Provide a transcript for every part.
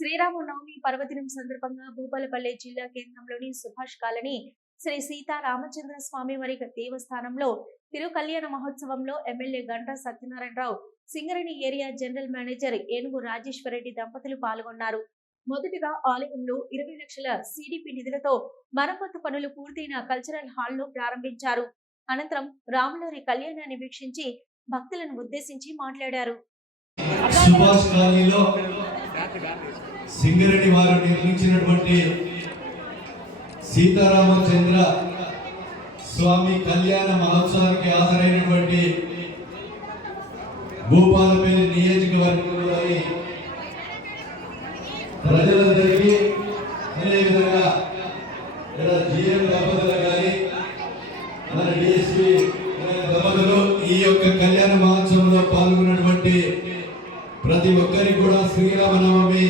శ్రీరామనవమి పర్వదినం సందర్భంగా భూపాలపల్లి జిల్లా కేంద్రంలోని సుభాష్ కాలనీ శ్రీ సీతారామచంద్ర స్వామి వారి దేవస్థానంలో తిరు కళ్యాణ మహోత్సవంలో MLA Ganta Satyanarayana Rao, Singareni area general manager ఏనుగు రాజేశ్వరరెడ్డి దంపతులు పాల్గొన్నారు. మొదటిగా ఆలయంలో 20 లక్షల సిడిపి నిధులతో మరమ్మతు పనులు పూర్తయిన కల్చరల్ హాల్ ను ప్రారంభించారు. అనంతరం రాములవారి కళ్యాణాన్ని వీక్షించి భక్తులను ఉద్దేశించి మాట్లాడారు. సుభాష్ కాలనీలో సింగరేణి వారు నిర్మించినటువంటి సీతారామచంద్ర స్వామి కళ్యాణ మహోత్సవానికి హాజరైనటువంటి భూపాలపల్లి నియోజకవర్గంలోని ప్రజలందరికీ అదేవిధంగా ఇక్కడ జిఎం దంపతులు కానీ మన డిఎస్పీ దంపతులు ఈ యొక్క కళ్యాణ మహోత్సవంలో పాల్గొన్నటువంటి ప్రతి ఒక్కరికి కూడా శ్రీరామనవమి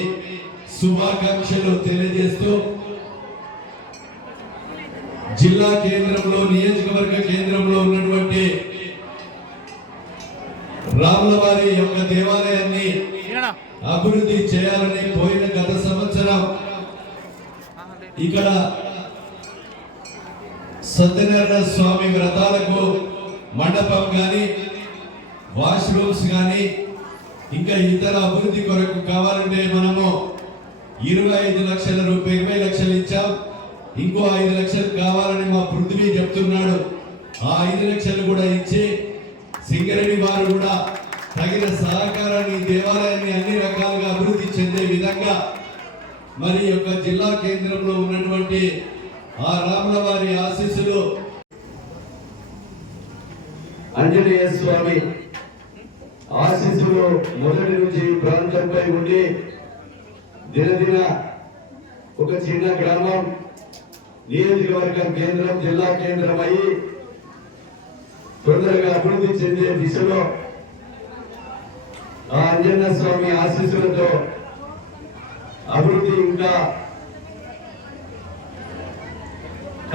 శుభాకాంక్షలు తెలియజేస్తూ జిల్లా కేంద్రంలో నియోజకవర్గ కేంద్రంలో ఉన్నటువంటి రాములవారి యొక్క దేవాలయాన్ని అభివృద్ధి చేయాలని పోయిన గత సంవత్సరం ఇక్కడ సత్యనారాయణ స్వామి వ్రతాలకు మండపం కానీ వాష్రూమ్స్ కానీ ఇంకా ఇతర అభివృద్ధి కొరకు కావాలంటే మనము 25 లక్షల రూపాయలు 20 లక్షలు ఇచ్చాం. ఇంకో 5 లక్షలు కావాలని మా పృథ్వీ చెప్తున్నాడు. ఆ 5 లక్షలు కూడా ఇచ్చి సింగరేణి వారు కూడా తగిన సహకారాన్ని దేవాలయాన్ని అన్ని రకాలుగా అభివృద్ధి చెందే విధంగా మరి యొక్క జిల్లా కేంద్రంలో ఉన్నటువంటి ఆ రాముల వారి ఆశీస్సులు ఆంజనేయ స్వామి ఆశీస్సులు మొదటి నుంచి ప్రాంతంపై ఉండి దినదిన ఒక చిన్న గ్రామం నియోజకవర్గం కేంద్రం జిల్లా కేంద్రం అయ్యి తొందరగా అభివృద్ధి చెందే దిశలో ఆ ఆంజనేయ స్వామి ఆశీస్సులతో అభివృద్ధి ఇంకా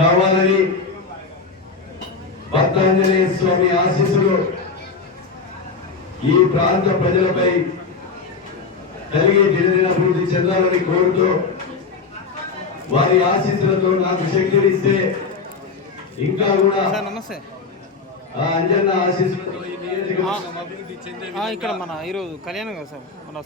కావాలని భక్త ఆంజనేయ స్వామి ఆశీస్సులు ఈ ప్రాంత ప్రజలపై కలిగి దినదిన అభివృద్ధి చెందాలని కోరుతూ వారి ఆశీస్సులతో నాకు శక్తినిస్తే ఇంకా కూడా ఆ అంజన్న ఆశీస్సులతో ఈ నియోజకవర్గం అభివృద్ధి చెందే ఇక్కడ మన ఈరోజు కళ్యాణం కదా సార్ మన